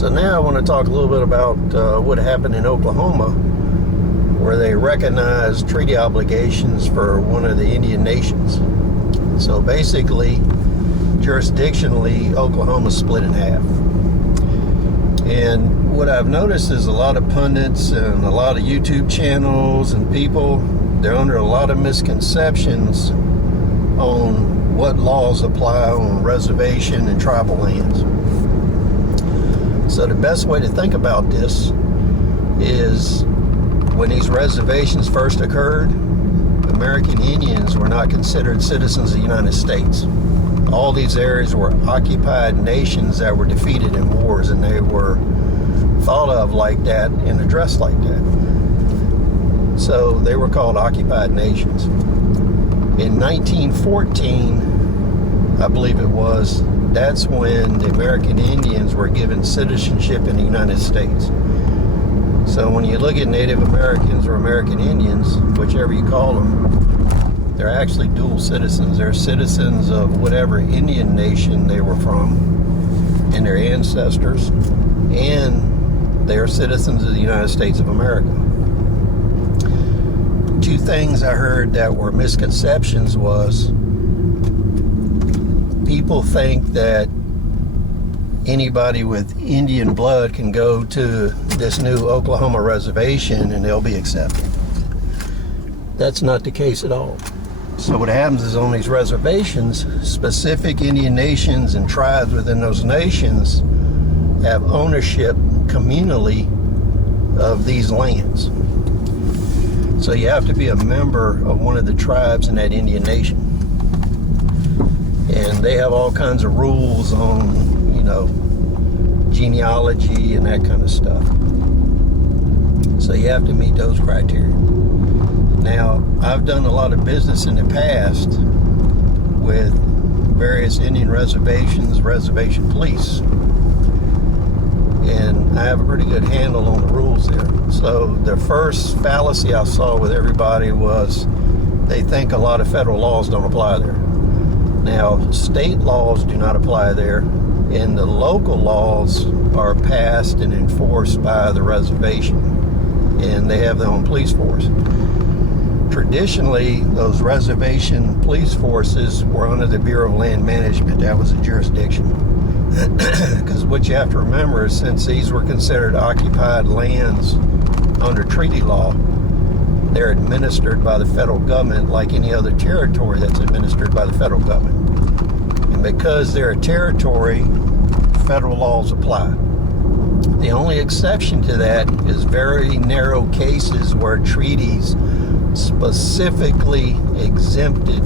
So now I want to talk a little bit about what happened in Oklahoma, where they recognized treaty obligations for one of the Indian nations. So basically, jurisdictionally, Oklahoma split in half. And what I've noticed is a lot of pundits and a lot of YouTube channels and people, they're under a lot of misconceptions on what laws apply on reservation and tribal lands. So the best way to think about this is when these reservations first occurred, American Indians were not considered citizens of the United States. All these areas were occupied nations that were defeated in wars, and they were thought of like that and addressed like that. So they were called occupied nations. In 1914, I believe it was, that's when the American Indians were given citizenship in the United States. So when you look at Native Americans or American Indians, whichever you call them, they're actually dual citizens. They're citizens of whatever Indian nation they were from and their ancestors, and they are citizens of the United States of America. Two things I heard that were misconceptions was people think that anybody with Indian blood can go to this new Oklahoma reservation and they'll be accepted. That's not the case at all. So what happens is on these reservations, specific Indian nations and tribes within those nations have ownership communally of these lands. So you have to be a member of one of the tribes in that Indian nation. And they have all kinds of rules on, genealogy and that kind of stuff. So you have to meet those criteria. Now, I've done a lot of business in the past with various Indian reservations, reservation police. And I have a pretty good handle on the rules there. So the first fallacy I saw with everybody was they think a lot of federal laws don't apply there. Now, state laws do not apply there, and the local laws are passed and enforced by the reservation, and they have their own police force. Traditionally, those reservation police forces were under the Bureau of Land Management. That was a jurisdiction. Because what you have to remember is since these were considered occupied lands under treaty law, they're administered by the federal government like any other territory that's administered by the federal government. And because they're a territory, federal laws apply. The only exception to that is very narrow cases where treaties specifically exempted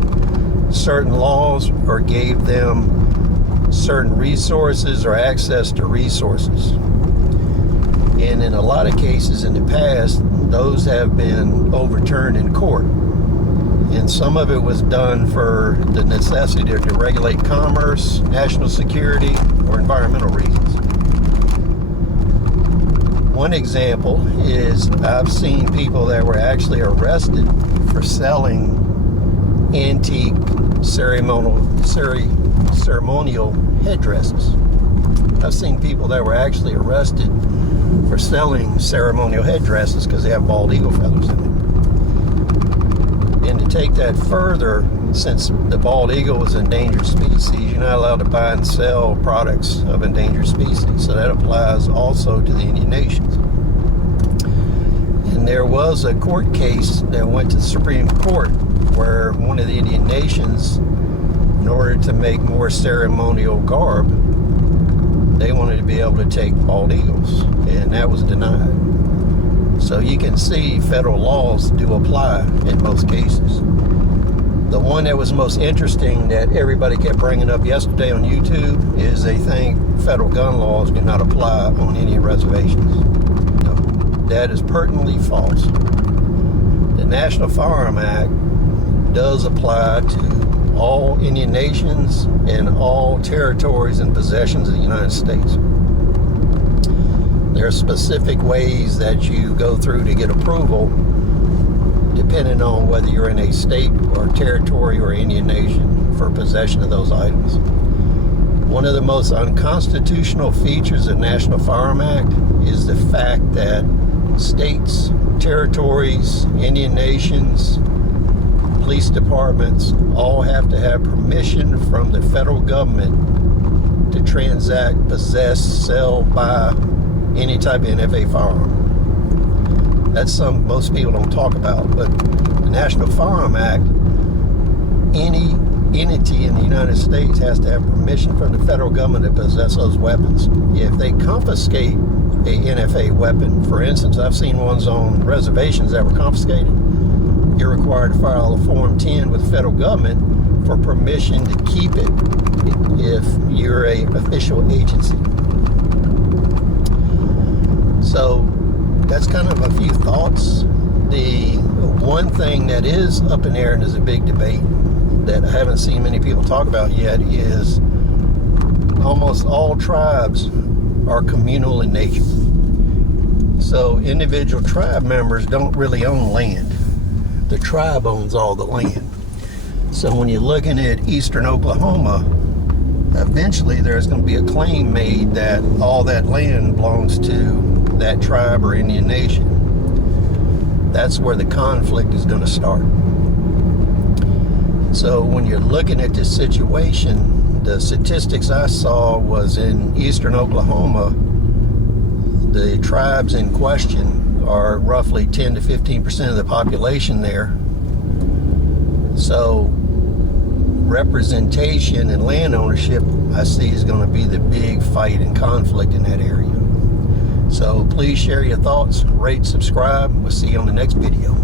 certain laws or gave them certain resources or access to resources. And in a lot of cases in the past, those have been overturned in court. And some of it was done for the necessity to regulate commerce, national security, or environmental reasons. One example is I've seen people that were actually arrested for selling antique ceremonial headdresses. I've seen people that were actually arrested for selling ceremonial headdresses because they have bald eagle feathers in it. And to take that further, since the bald eagle is an endangered species, you're not allowed to buy and sell products of endangered species. So that applies also to the Indian nations. And there was a court case that went to the Supreme Court where one of the Indian nations, in order to make more ceremonial garb, they wanted to be able to take bald eagles, and that was denied. So you can see federal laws do apply in most cases. The one that was most interesting that everybody kept bringing up yesterday on YouTube is they think federal gun laws do not apply on Indian reservations. No, that is pertinently false. The National Firearm Act does apply to all Indian nations and all territories and possessions of the United States. There are specific ways that you go through to get approval depending on whether you're in a state or territory or Indian nation for possession of those items. One of the most unconstitutional features of the National Firearm Act is the fact that states, territories, Indian nations, police departments all have to have permission from the federal government to transact, possess, sell, buy any type of NFA firearm. That's something most people don't talk about, but the National Firearm Act, any entity in the United States has to have permission from the federal government to possess those weapons. If they confiscate a NFA weapon, for instance, I've seen ones on reservations that were confiscated, you're required to file a Form 10 with the federal government for permission to keep it if you're a official agency. So that's kind of a few thoughts. The one thing that is up in the air and is a big debate that I haven't seen many people talk about yet is almost all tribes are communal in nature. So individual tribe members don't really own land. The tribe owns all the land. So when you're looking at eastern Oklahoma, eventually there's going to be a claim made that all that land belongs to that tribe or Indian nation. That's where the conflict is going to start. So when you're looking at this situation, the statistics I saw was in eastern Oklahoma, the tribes in question are roughly 10 to 15% of the population there. So representation and land ownership, I see, is going to be the big fight and conflict in that area. So please share your thoughts, rate, subscribe. We'll see you on the next video.